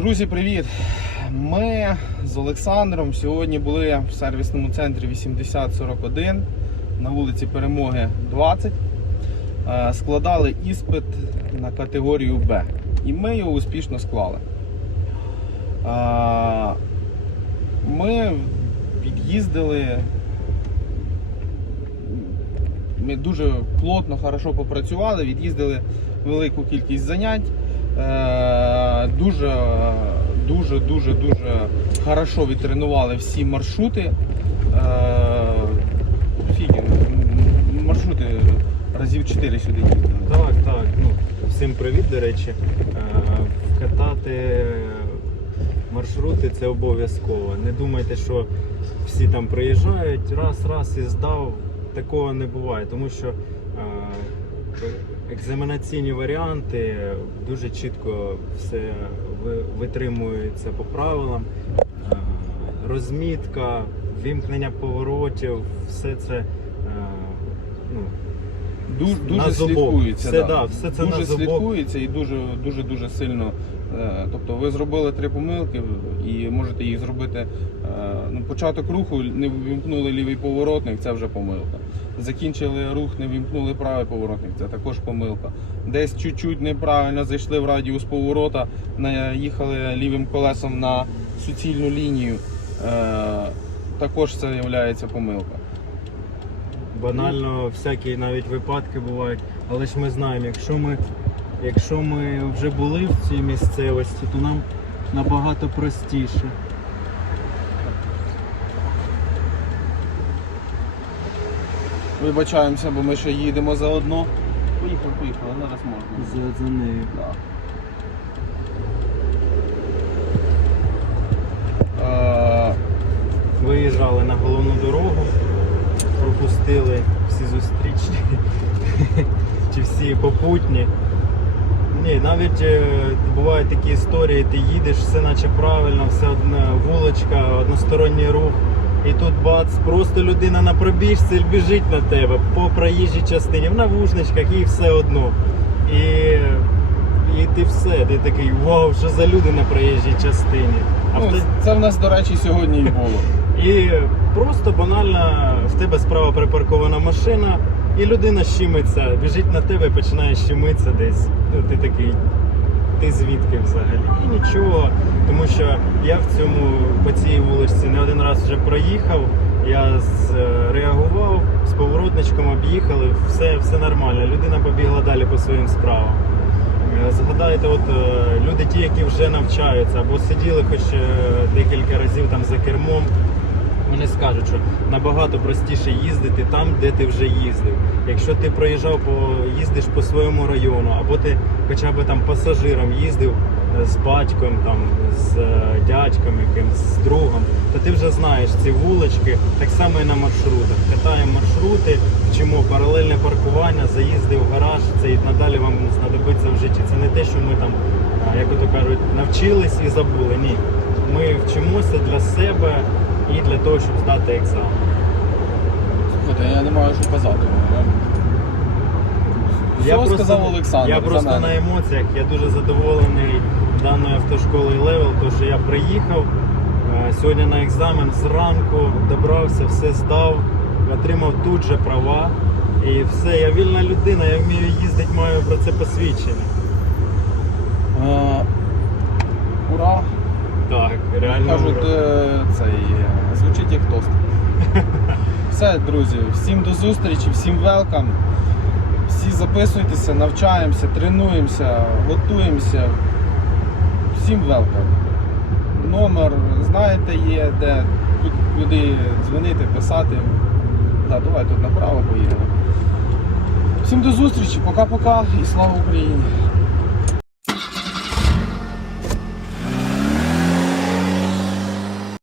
Друзі, привіт! Ми з Олександром сьогодні були в сервісному центрі 8041 на вулиці Перемоги 20. Е, Складали іспит на категорію Б. І ми його успішно склали. Е, Ми від'їздили. Ми дуже плотно, хорошо попрацювали, від'їздили велику кількість занять. Е, Дуже, дуже, дуже, дуже хорошо відтренували всі маршрути. Е, Скільки? Маршрути разів 4 сюди їздили. Так, так. Ну, всім привіт, до речі. Е, Катати маршрути це обов'язково. Не думайте, що всі там приїжджають, раз, раз і здав. Такого не буває, тому що е, екзаменаційні варіанти дуже чітко все витримується по правилам. Е, Розмітка, вімкнення поворотів, все це. е, Ну, Дуже, дуже На зубок. слідкується. Все, да. да, все це дуже на зубок. слідкується і дуже, дуже, дуже сильно. е, Тобто ви зробили три помилки і можете їх зробити. Ну, початок руху не вімкнули лівий поворотник, це вже помилка. Закінчили рух, не вімкнули правий поворотник, це також помилка. Десь чуть-чуть неправильно зайшли в радіус поворота, наїхали лівим колесом на суцільну лінію. е, Також це є помилка. Банально всякі навіть випадки бувають. Але ж ми знаємо, якщо ми, якщо ми вже були в цій місцевості, то нам набагато простіше. Вибачаємося, бо ми ще їдемо заодно. Поїхали, поїхали, зараз можна. За, за нею. Да. Е, Виїжджали на головну дорогу, пропустили всі зустрічні чи всі попутні. Ні, навіть е, бувають такі історії, ти їдеш, все наче правильно, все одна вуличка, односторонній рух. І тут бац, просто людина на пробіжці біжить на тебе по проїжджій частині, в навушничках і все одно. І, і ти все, ти такий вау, що за люди на проїжджій частині. А в ну, це в нас, до речі, сьогодні і було. і просто банально в тебе справа припаркована машина, і людина щимиться, біжить на тебе і починає щемитися десь. Ну ти такий, ти звідки взагалі? І нічого. Тому що я в цьому по цій вуличці не один вже проїхав. Я реагував, з поворотничком об'їхали, все, все нормально. Людина побігла далі по своїм справам. Е, Згадайте, от е, люди, ті, які вже навчаються або сиділи хоч е, декілька разів там за кермом, вони скажуть, що набагато простіше їздити там, де ти вже їздив. Якщо ти проїжджав по їздиш по своєму району, або ти хоча б там пасажиром їздив е, з батьком, там з е, дядьком якимсь, з другом, то ти вже знаєш ці вулички, так само і на маршрутах. Катаємо маршрути, вчимо паралельне паркування, заїзди в гараж. Це і надалі вам знадобиться в житті. Це не те, що ми там, е, як ото кажуть, навчились і забули. Ні. Ми вчимося для себе і для того, щоб здати екзамен. Слухайте, я не маю що казати. Все сказав Олександр. Я за просто мене. на емоціях. Я дуже задоволений даною автошколою Левел, тому що я приїхав е, сьогодні на екзамен зранку, добрався, все здав, отримав тут же права. І все, я вільна людина, я вмію їздити, маю про це посвідчення. Е, Ура! Так, реально. Кажуть, ура. е, цей е, звучить як тост. Все, друзі, всім до зустрічі, всім велкам. Всі записуйтеся, навчаємося, тренуємося, готуємося. Всім велкам. Номер, знаєте, є, де куди дзвонити, писати. Да, давай тут направо поїдемо. Всім до зустрічі, пока-пока і слава Україні!